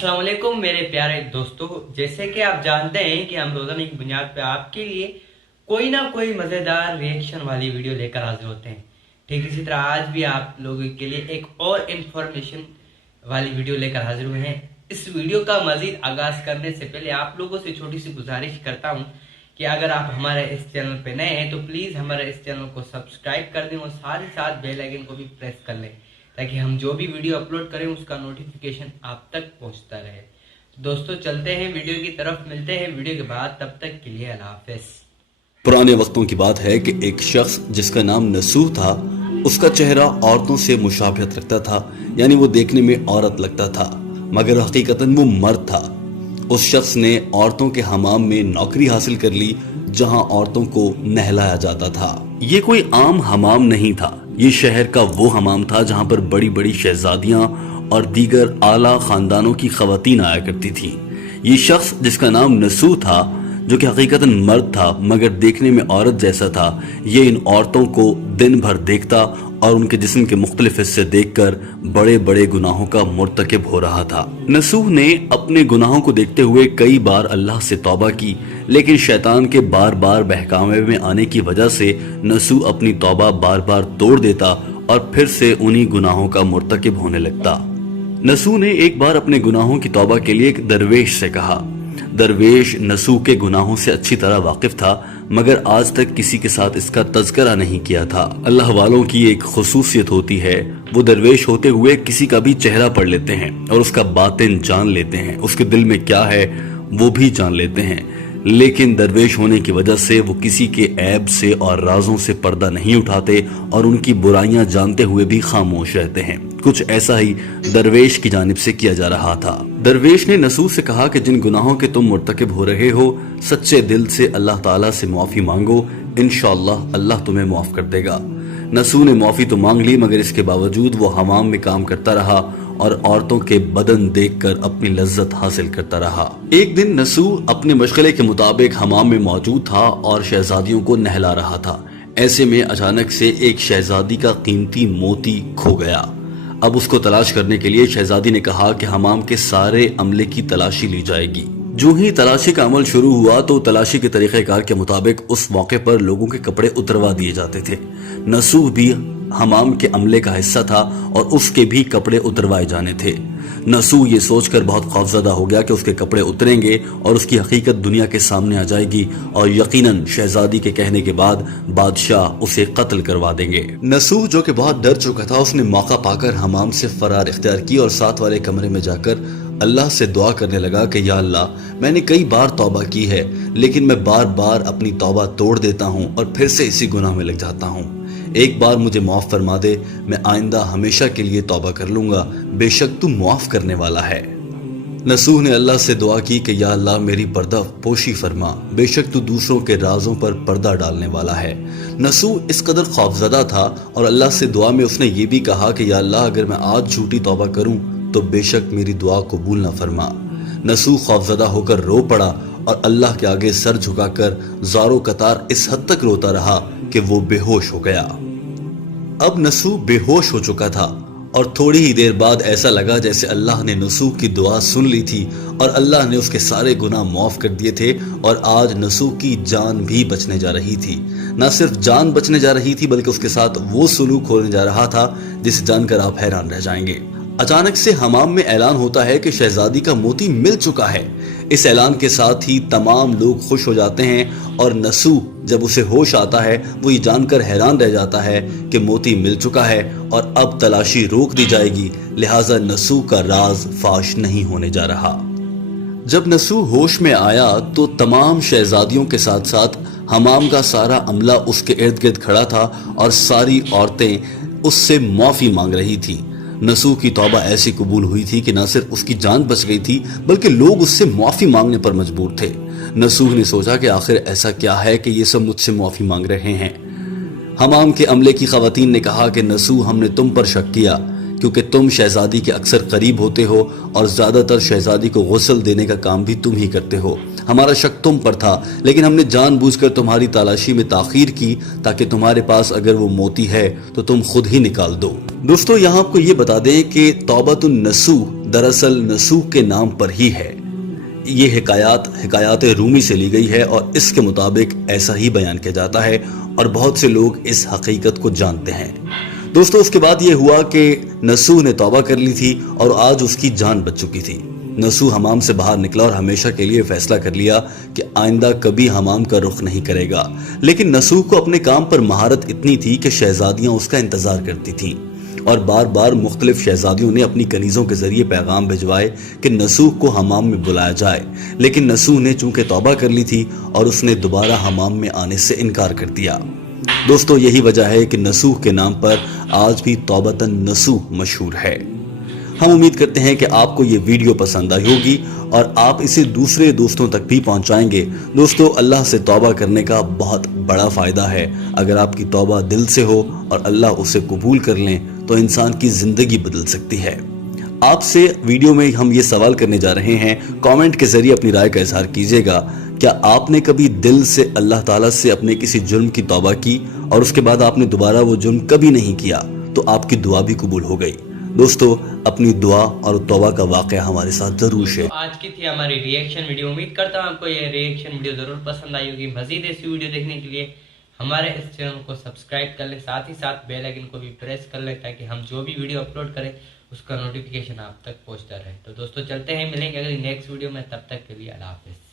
अस्सलाम वालेकुम मेरे प्यारे दोस्तों। जैसे कि आप जानते हैं कि हम रोजाना की बुनियाद पे आपके लिए कोई ना कोई मज़ेदार रिएक्शन वाली वीडियो लेकर हाजिर होते हैं। ठीक इसी तरह आज भी आप लोगों के लिए एक और इन्फॉर्मेशन वाली वीडियो लेकर हाजिर हुए हैं। इस वीडियो का मजीद आगाज करने से पहले आप लोगों से छोटी सी गुजारिश करता हूँ कि अगर आप हमारे इस चैनल पे नए हैं तो प्लीज़ हमारे इस चैनल को सब्सक्राइब कर दें और साथ ही साथ बेल आइकन को भी प्रेस कर लें ताकि हम जो भी वीडियो अपलोड करें उसका नोटिफिकेशन आप तक पहुंचता रहे। तो दोस्तों चलते हैं वीडियो की तरफ, मिलते हैं वीडियो के बाद, तब तक के लिए अल्लाह हाफिज़। पुराने वक्तों की बात है कि एक शख्स जिसका नाम नसूह था, उसका चेहरा औरतों से मुशाबहत रखता था, यानी वो देखने में औरत लगता था मगर हकीकतन वो मर्द था। उस शख्स ने औरतों के हमाम में नौकरी हासिल कर ली जहां औरतों को नहलाया जाता था। ये कोई आम हमाम नहीं था, ये शहर का वो हमाम था जहां पर बड़ी बड़ी शहजादियां और दीगर आला खानदानों की खवातीन आया करती थी। ये शख्स जिसका नाम नसूह था, जो कि हकीकतन मर्द था मगर देखने में औरत जैसा था, ये इन औरतों को दिन भर देखता और उनके जिस्म के मुख्तलिफ हिस्से देखकर बड़े बड़े गुनाहों का मुर्तकिब हो रहा था। नसूह ने अपने गुनाहों को देखते हुए कई बार अल्लाह से तौबा की, लेकिन शैतान के बार बार बहकावे में आने की वजह से नसूह अपनी तौबा बार बार तोड़ देता और फिर से उन्हीं गुनाहों का मुर्तकिब होने लगता। नसूह ने एक बार अपने गुनाहों की तौबा के लिए एक दरवेश से कहा। दरवेश नसूह के गुनाहों से अच्छी तरह वाकिफ था मगर आज तक किसी के साथ इसका तज़किरा नहीं किया था। अल्लाह वालों की एक खुसूसियत होती है, वो दरवेश होते हुए किसी का भी चेहरा पढ़ लेते हैं और उसका बातिन जान लेते हैं, उसके दिल में क्या है वो भी जान लेते हैं। लेकिन दरवेश होने की वजह से वो किसी के ऐब से और राजों से पर्दा नहीं उठाते और उनकी बुराइयां जानते हुए भी खामोश रहते हैं। कुछ ऐसा ही दरवेश की जानिब से किया जा रहा था। दरवेश ने नसूह से कहा कि जिन गुनाहों के तुम मुर्तकिब हो रहे हो, सच्चे दिल से अल्लाह ताला से मुआफी मांगो, इंशाअल्लाह अल्लाह तुम्हें माफ कर देगा। नसूह ने मुआफी तो मांग ली मगर इसके बावजूद वो हमाम में काम करता रहा और औरतों के बदन देखकर अपनी लज्जत हासिल करता रहा। एक दिन नसूह अपने मशगले के मुताबिक हमाम में मौजूद था और शहजादियों को नहला रहा था। ऐसे में अचानक से एक शहजादी का कीमती मोती खो गया। अब उसको तलाश करने के लिए शहजादी ने कहा कि हमाम के सारे अमले की तलाशी ली जाएगी। जो ही तलाशी का अमल शुरू हुआ तो तलाशी के तरीक़ेकार के मुताबिक उस मौके पर लोगों के कपड़े उतरवा दिए जाते थे। नसूह भी हमाम के अमले का हिस्सा था और उसके भी कपड़े उतरवाए जाने थे। नसूह ये सोचकर बहुत खौफजदा हो गया कि उसके कपड़े उतरेंगे और उसकी हकीकत दुनिया के सामने आ जाएगी और यकीनन शहजादी के कहने के बाद बादशाह उसे कत्ल करवा देंगे। नसूह जो कि बहुत डर चुका था, उसने मौका पाकर हमाम से फरार इख्तियार की और साथ वाले कमरे में जाकर अल्लाह से दुआ करने लगा कि या अल्लाह, मैंने कई बार तौबा की है लेकिन मैं बार बार अपनी तौबा तोड़ देता हूँ और फिर से इसी गुनाह में लग जाता हूँ। एक बार मुझे माफ फरमा दे, मैं आइंदा हमेशा के लिए तौबा कर लूंगा, बेशक तू माफ करने वाला है। नसूह ने अल्लाह से दुआ की कि या अल्लाह, मेरी पर्दा पोशी फरमा, बेशक तू दूसरों के राजों पर पर्दा डालने वाला है। नसूह इस कदर खौफजदा था और अल्लाह से दुआ में उसने ये भी कहा कि या अल्लाह, अगर मैं आज झूठी तौबा करूं तो बेशक मेरी दुआ कबूल न फरमा। नसूह खौफजदा होकर रो पड़ा और अल्लाह के आगे सर झुकाकर ज़ारो कतार इस हद तक रोता रहा कि वो बेहोश हो गया। अब नसूह बेहोश हो चुका था और थोड़ी ही देर बाद ऐसा लगा जैसे अल्लाह ने नसूह की दुआ सुन ली थी और अल्लाह ने उसके सारे गुनाह माफ कर दिए थे और आज नसूह की जान भी बचने जा रही थी। न सिर्फ जान बचने जा रही थी बल्कि उसके साथ वो सलूक होने जा रहा था जिसे जानकर आप हैरान रह जाएंगे। अचानक से हमाम में ऐलान होता है कि शहजादी का मोती मिल चुका है। इस ऐलान के साथ ही तमाम लोग खुश हो जाते हैं और नसूह जब उसे होश आता है वो ये जानकर हैरान रह जाता है कि मोती मिल चुका है और अब तलाशी रोक दी जाएगी, लिहाजा नसूह का राज फाश नहीं होने जा रहा। जब नसूह होश में आया तो तमाम शहजादियों के साथ साथ हमाम का सारा अमला उसके इर्द गिर्द खड़ा था और सारी औरतें उससे माफी मांग रही थी। नसूह की तौबा ऐसी कबूल हुई थी कि न सिर्फ उसकी जान बच गई थी बल्कि लोग उससे माफी मांगने पर मजबूर थे। नसूह ने सोचा कि आखिर ऐसा क्या है कि ये सब मुझसे माफी मांग रहे हैं। हमाम के अमले की खवातीन ने कहा कि नसूह, हमने तुम पर शक किया کیونکہ تم شہزادی کے اکثر قریب ہوتے ہو اور زیادہ تر شہزادی کو غسل دینے کا کام بھی تم ہی کرتے ہو۔ ہمارا شک تم پر تھا، لیکن ہم نے جان بوجھ کر تمہاری تلاشی میں تاخیر کی تاکہ تمہارے پاس اگر وہ موتی ہے تو تم خود ہی نکال دو۔ دوستو یہاں آپ کو یہ بتا دیں کہ توبۃ النصوح دراصل نصوح کے نام پر ہی ہے۔ یہ حکایات رومی سے لی گئی ہے اور اس کے مطابق ایسا ہی بیان کیا جاتا ہے اور بہت سے لوگ اس حقیقت کو جانتے ہیں۔ دوستو اس کے بعد یہ ہوا کہ نصوح نے توبہ کر لی تھی اور آج اس کی جان بچ چکی تھی۔ نصوح حمام سے باہر نکلا اور ہمیشہ کے لیے فیصلہ کر لیا کہ آئندہ کبھی حمام کا رخ نہیں کرے گا، لیکن نصوح کو اپنے کام پر مہارت اتنی تھی کہ شہزادیاں اس کا انتظار کرتی تھیں اور بار بار مختلف شہزادیوں نے اپنی کنیزوں کے ذریعے پیغام بھجوائے کہ نصوح کو حمام میں بلایا جائے، لیکن نصوح نے چونکہ توبہ کر لی تھی اور اس نے دوبارہ حمام میں آنے سے انکار کر دیا۔ دوستو یہی وجہ ہے کہ نصوح کے نام پر آج بھی توبۃ النصوح مشہور ہے۔ ہم امید کرتے ہیں کہ آپ کو یہ ویڈیو پسند آئی ہوگی اور آپ اسے دوسرے دوستوں تک بھی پہنچائیں گے۔ دوستو اللہ سے توبہ کرنے کا بہت بڑا فائدہ ہے۔ اگر آپ کی توبہ دل سے ہو اور اللہ اسے قبول کر لیں تو انسان کی زندگی بدل سکتی ہے۔ آپ سے ویڈیو میں ہم یہ سوال کرنے جا رہے ہیں، کامنٹ کے ذریعے اپنی رائے کا اظہار کیجیے گا، کیا آپ نے کبھی دل سے اللہ تعالیٰ سے اپنے کسی جرم کی توبہ کی اور اس کے بعد آپ نے دوبارہ وہ جرم کبھی نہیں کیا تو آپ کی دعا بھی قبول ہو گئی؟ دوستو اپنی دعا اور توبہ کا واقعہ ہمارے ساتھ ضرور شیئر۔ آج کی تھی ہماری ریئیکشن ویڈیو، امید کرتا ہوں آپ کو یہ ریئیکشن ویڈیو ضرور پسند آئی ہوگی۔ مزید ایسی ویڈیو دیکھنے کے لیے ہمارے اس چینل کو سبسکرائب کر لیں، ساتھ ہی ساتھ بیل آئیکن کو بھی پریس کر لیں تاکہ ہم جو بھی ویڈیو اپلوڈ کریں اس کا نوٹیفیکیشن آپ تک پہنچتا رہے۔ تو دوستو چلتے ہیں، ملیں گے اگلی نیکسٹ ویڈیو میں، تب تک کے لیے اللہ حافظ۔